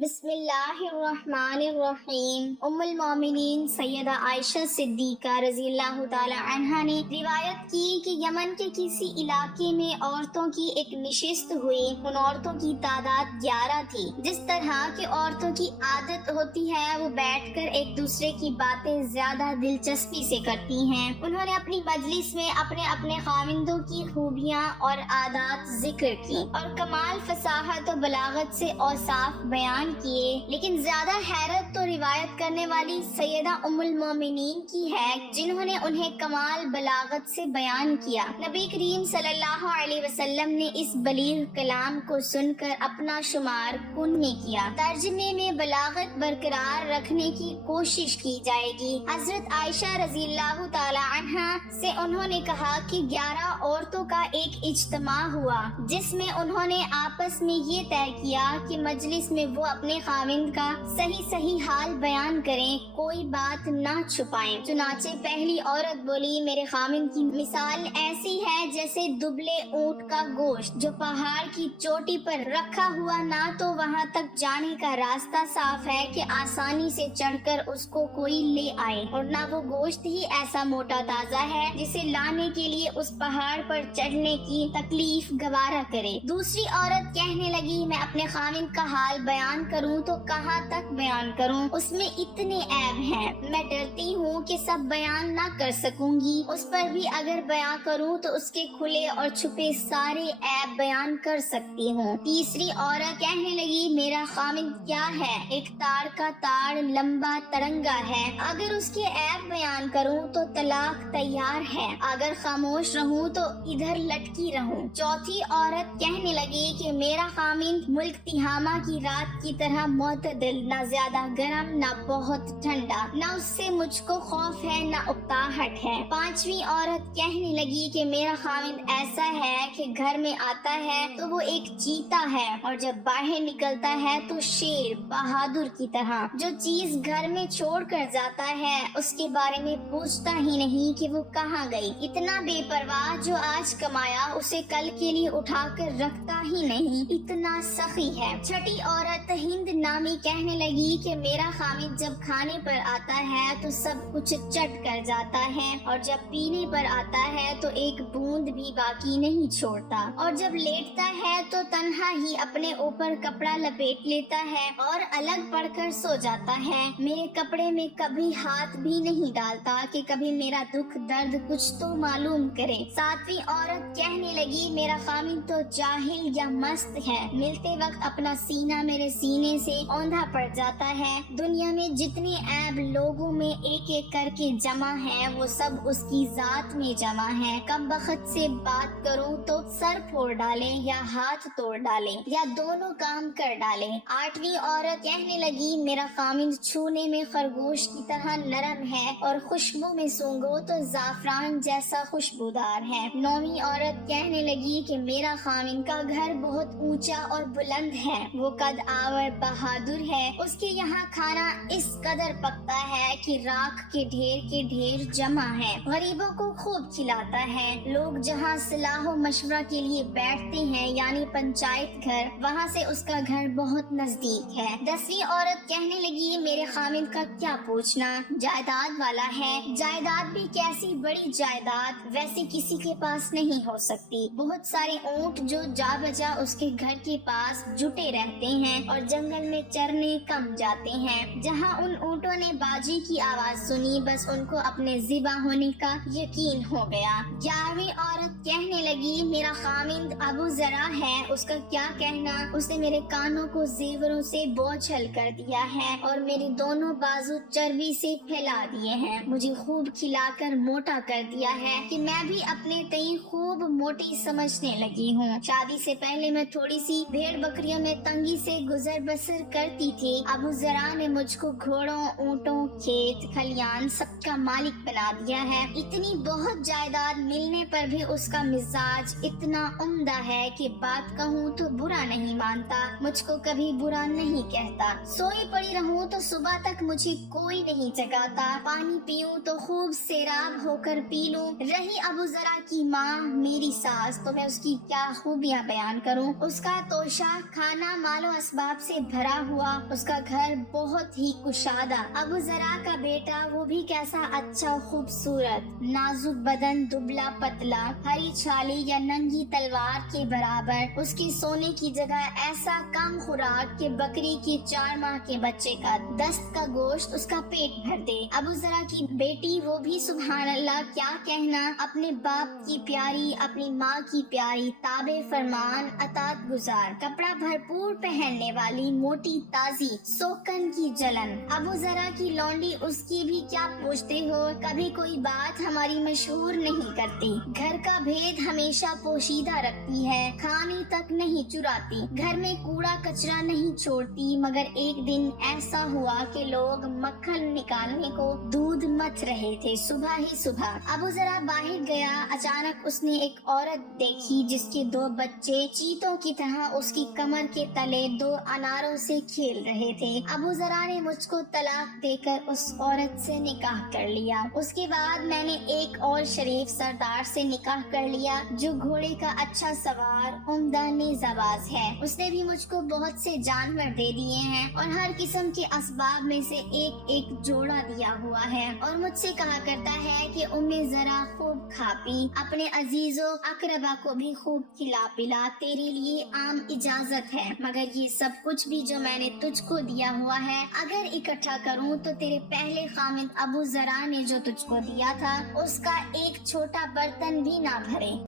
بسم اللہ الرحمن الرحیم۔ ام المومنین سیدہ عائشہ صدیقہ رضی اللہ تعالی عنہا نے روایت کی کہ یمن کے کسی علاقے میں عورتوں کی ایک نشست ہوئی۔ ان عورتوں کی تعداد 11 تھی۔ جس طرح کہ عورتوں کی عادت ہوتی ہے وہ بیٹھ کر ایک دوسرے کی باتیں زیادہ دلچسپی سے کرتی ہیں۔ انہوں نے اپنی مجلس میں اپنے اپنے خاوندوں کی خوبیاں اور عادات ذکر کی اور کمال فصاحت و بلاغت سے اوصاف بیان کیے، لیکن زیادہ حیرت تو روایت کرنے والی سیدہ ام المومنین کی ہے جنہوں نے انہیں کمال بلاغت سے بیان کیا۔ نبی کریم صلی اللہ علیہ وسلم نے اس بلیغ کلام کو سن کر اپنا شمار کن میں کیا۔ ترجمے میں بلاغت برقرار رکھنے کی کوشش کی جائے گی۔ حضرت عائشہ رضی اللہ تعالی عنہا سے انہوں نے کہا کہ 11 عورتوں کا ایک اجتماع ہوا جس میں انہوں نے آپس میں یہ طے کیا کہ مجلس میں وہ اپنے خاوند کا صحیح حال بیان کریں، کوئی بات نہ چھپائیں۔ چنانچہ پہلی عورت بولی، میرے خاوند کی مثال ایسی ہے جیسے دبلے اونٹ کا گوشت جو پہاڑ کی چوٹی پر رکھا ہوا، نہ تو وہاں تک جانے کا راستہ صاف ہے کہ آسانی سے چڑھ کر اس کو کوئی لے آئے، اور نہ وہ گوشت ہی ایسا موٹا تازہ ہے جسے لانے کے لیے اس پہاڑ پر چڑھنے کی تکلیف گوارا کرے۔ دوسری عورت کہنے لگی، میں اپنے خاوند کا حال بیان کروں تو کہاں تک بیان کروں، اس میں اتنے عیب ہیں، میں ڈرتی ہوں کہ سب بیان نہ کر سکوں گی، اس پر بھی اگر بیان کروں تو اس کے کھلے اور چھپے سارے عیب بیان کر سکتی ہوں۔ تیسری عورت کہنے لگی، میرا خاوند کیا ہے، ایک تاڑ کا تاڑ لمبا ترنگا ہے، اگر اس کے عیب بیان کروں تو طلاق تیار ہے، اگر خاموش رہوں تو ادھر لٹکی رہوں۔ چوتھی عورت کہنے لگی کہ میرا خاوند ملک تہامہ کی رات کی طرح معتدل، نہ زیادہ گرم نہ بہت ٹھنڈا، نہ اس سے مجھ کو خوف ہے نہ اکتاہٹ ہے۔ پانچویں عورت کہنے لگی کہ میرا خاوند ایسا ہے کہ گھر میں آتا ہے تو وہ ایک چیتا ہے، اور جب باہر نکلتا ہے تو شیر بہادر کی طرح، جو چیز گھر میں چھوڑ کر جاتا ہے اس کے بارے میں پوچھتا ہی نہیں کہ وہ کہاں گئی، اتنا بے پرواہ جو آج کمایا اسے کل کے لیے اٹھا کر رکھتا ہی نہیں، اتنا سخی ہے۔ چھٹی عورت ہند نامی کہنے لگی کہ میرا خاوند جب کھانے پر آتا ہے تو سب کچھ چٹ کر جاتا ہے، اور جب پینے پر آتا ہے تو ایک بوند بھی باقی نہیں چھوڑتا، اور جب لیٹتا ہے تو تنہا ہی اپنے اوپر کپڑا لپیٹ لیتا ہے اور الگ پڑ کر سو جاتا ہے، میرے کپڑے میں کبھی ہاتھ بھی نہیں ڈالتا کہ کبھی میرا دکھ درد کچھ تو معلوم کرے۔ ساتویں عورت کہنے لگی، میرا خاوند تو جاہل یا مست ہے، ملتے وقت اپنا سینہ میرے سینے سے اوندھا پڑ جاتا ہے، دنیا میں جتنے عیب لوگوں میں ایک ایک کر کے جمع ہیں وہ سب اس کی ذات میں جمع ہیں، کم بخت سے بات کروں تو سر پھوڑ ڈالے یا ہاتھ توڑ ڈالے یا دونوں کام کر ڈالے۔ آٹھویں عورت کہنے لگی، میرا خاوند چھونے میں خرگوش کی طرح نرم ہے اور خوشبو میں سونگھو تو زعفران جیسا خوشبودار ہے۔ نویں عورت کہنے لگی کہ میرا خاوند کا گھر بہت اونچا اور بلند ہے، وہ قد آور بہادر ہے، اس کے یہاں کھانا اس قدر پکتا ہے کہ راکھ کے ڈھیر جمع ہے، غریبوں کو خوب کھلاتا ہے، لوگ جہاں صلاح و مشورہ کے لیے بیٹھتے ہیں یعنی پنچایت گھر، وہاں سے اس کا گھر بہت نزدیک ہے۔ 10ویں عورت کہنے لگی، میرے خاوند کا کیا پوچھنا، جائیداد والا ہے، جائیداد بھی کیسی بڑی جائیداد، ویسے کسی کے پاس نہیں ہو سکتی، بہت سارے اونٹ جو جا بجا اس کے گھر کے پاس جٹے رہتے ہیں اور جنگل میں چرنے کم جاتے ہیں، جہاں ان اونٹوں نے باجی کی آواز سنی بس ان کو اپنے ذبح ہونے کا یقین ہو گیا۔ 11ویں عورت کہنے لگی، میرا خاوند ابو ذرا ہے، اس کا کیا کہنا، اس نے میرے کانوں کو زیوروں سے بوجھل کر دیا ہے اور میرے دونوں بازو چربی سے پھیلا دیے ہیں، مجھے خوب کھلا کر موٹا کر دیا ہے کہ میں بھی اپنے تئیں خوب موٹی سمجھنے لگی ہوں، شادی سے پہلے میں تھوڑی سی بھیڑ بکریوں میں تنگی سے گزر بسر کرتی تھی، ابو ذرا نے مجھ کو گھوڑوں، اونٹوں، کھیت کھلیان سب کا مالک بنا دیا ہے، اتنی بہت جائیداد ملنے پر بھی اس کا مزاج اتنا عمدہ ہے کہ بات کہوں تو برا نہیں مانتا، مجھ کو کبھی برا نہیں کہتا، سوئی پڑی رہوں تو صبح تک مجھے کوئی نہیں جگاتا، پانی پیوں تو خوب سیراب ہو کر پی لوں۔ رہی ابو ذرا کی ماں میری ساس تو میں اس کی کیا خوبیاں بیان کروں، اس کا توشہ کھانا مال و اسباب سے بھرا ہوا، اس کا گھر بہت ہی کشادہ۔ ابو ذرا کا بیٹا وہ بھی کیسا اچھا، خوبصورت، نازک بدن، دبلا پتلا، ہری چھالی یا ننگی تلوار کے برابر، اس کے سونے کی جگہ ایسا کم خوراک کہ بکری کے 4 ماہ کے بچے کا دست کا گوشت اس کا پیٹ بھر دے۔ ابو ذرا کی بیٹی وہ بھی سبحان اللہ، کیا کہنا، اپنے باپ کی پیاری، اپنی ماں کی پیاری، تابع فرمان، اطاعت گزار، کپڑا بھرپور پہننے والی، موٹی تازی، سوکن کی جلن۔ ابو ذرا کی لونڈی اس کی بھی کیا پوچھتے ہو، کبھی کوئی بات ہماری مشہور نہیں کرتی، گھر کا بھید ہمیشہ پوشیدہ رکھتی ہے، کھانے تک نہیں چراتی، گھر میں کوڑا کچرا نہیں چھوڑتی۔ مگر ایک دن ایسا ہوا کہ لوگ مکھن نکالنے کو دودھ متھ رہے تھے، صبح ہی صبح ابو ذرا باہر گیا، اچانک اس نے ایک عورت دیکھی جس کے 2 بچے چیتوں کی طرح اس کی کمر کے تلے 2 اناروں سے کھیل رہے تھے۔ ابو ذرا نے مجھ کو طلاق دے کر اس عورت سے نکاح کر لیا۔ اس کے بعد میں نے ایک اور شریف سردار سے نکاح کر لیا جو گھوڑے کا اچھا سوار، عمدہ نیزہ‌باز ہے۔ اس نے بھی مجھ کو بہت سے جانور دے دیے ہیں اور ہر قسم کے اسباب میں سے ایک جوڑا دیا ہوا ہے، اور مجھ سے کہا کرتا ہے کہ ذرا خوب کھا پی، اپنے عزیزوں اقربا کو بھی خوب کھلا پلا، تیرے لیے عام اجازت ہے، مگر یہ سب کچھ بھی جو میں نے تجھ کو دیا ہوا ہے اگر اکٹھا کروں تو تیرے پہلے خامد ابو ذرا نے جو تجھ کو دیا تھا اس کا ایک چھوٹا برتن بھی نہ بھرے۔